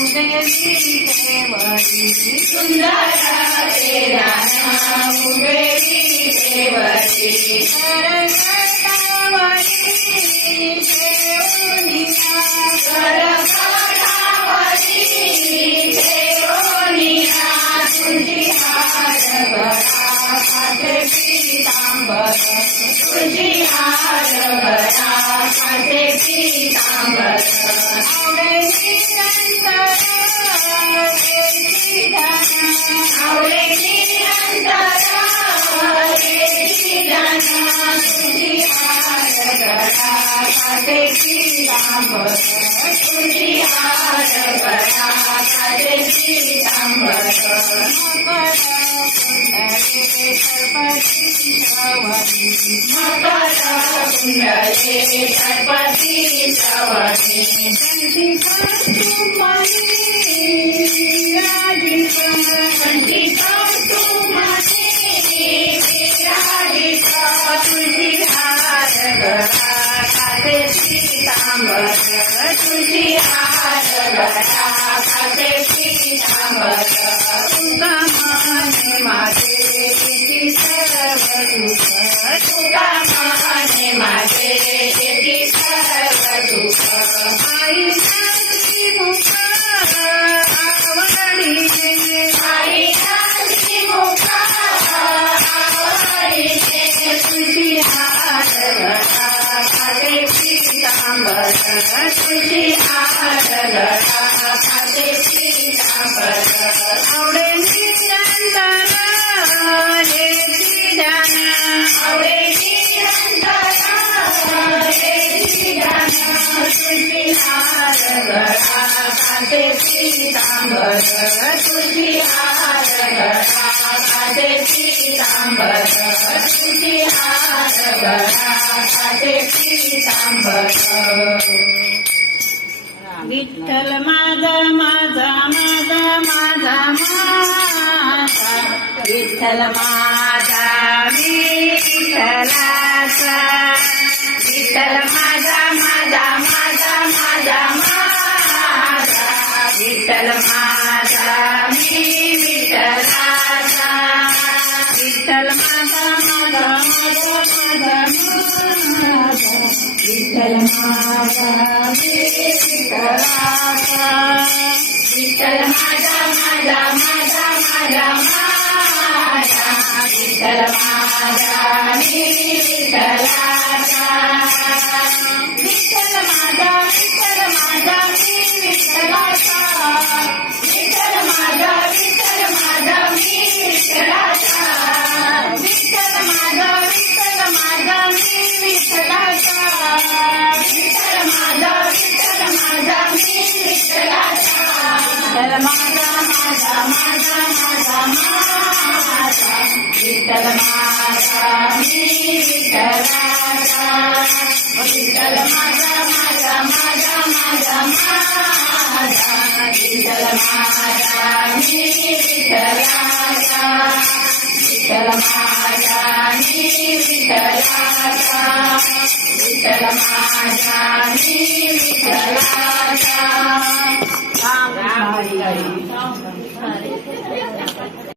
मुदेवी ठेवती सुंदर ते ध्यान मुदेवी ठेवती करकटावरी ठेवूनिया करकटावरी ठेवूनिया तुझी हार गळा काठे पीतांबर तुझी हार गळा काठे पीतांबर आवडे निरंतर येची धन आवडे निरंतर तुझी हार गळा काठे पीतांबर तुझी हार गळा काठे पीतांबर मकर कुंडले सरपती श्रवणी कंठिका तुम्हारी विराजित तुझी हार गळा काठे पीतांबर तुझी हार गळा काठे पीतांबर तुका माने माझे येती सर्व दुःख तुका माने माझे येती सर्व दुःख आईची मुख आवडीने आईची मुख आवडीने तुझी हार गळा काठे पीतांबर तुझी हार गळा काठे पीतांबर आवडे निरंतर येची ध्यान आवडे निरंतर येची ध्यान तुझी हार गळा काठे पीतांबर तुझी हार गळा काठे पीतांबर तुझी हार गळा काठे पीतांबर विठ्ठल माझा माझा माझा माझा माझा विठ्ठल माझा विठ्ठलाचा विठ्ठल माझा माझा माझा माझा माझा विठ्ठल माझा मी विठ्ठलाचा विठ्ठल माझा माझा माझा माझा माझा विठ्ठल माझा मी विठ्ठलाचा विठ्ठल माझा माझा माझा माझा माझा विठ्ठल माझा मी विठ्ठलाचा विठ्ठल माझा मी विठ्ठलाचा विठ्ठल माझा मी विठ्ठलाचा विठ्ठल माझा मी विठ्ठलाचा विठ्ठल माझा मी विठ्ठलाचा विठ्ठल माझा माझा माझा माझा माझा विठ्ठल माझा मी विठ्ठलाचा विठ्ठल माझा माझा माझा माझा माझा विठ्ठल माझा मी विठ्ठलाचा विठ्ठल माझा मी विठ्ठलाचा विठ्ठल माझा मी विठ्ठलाचा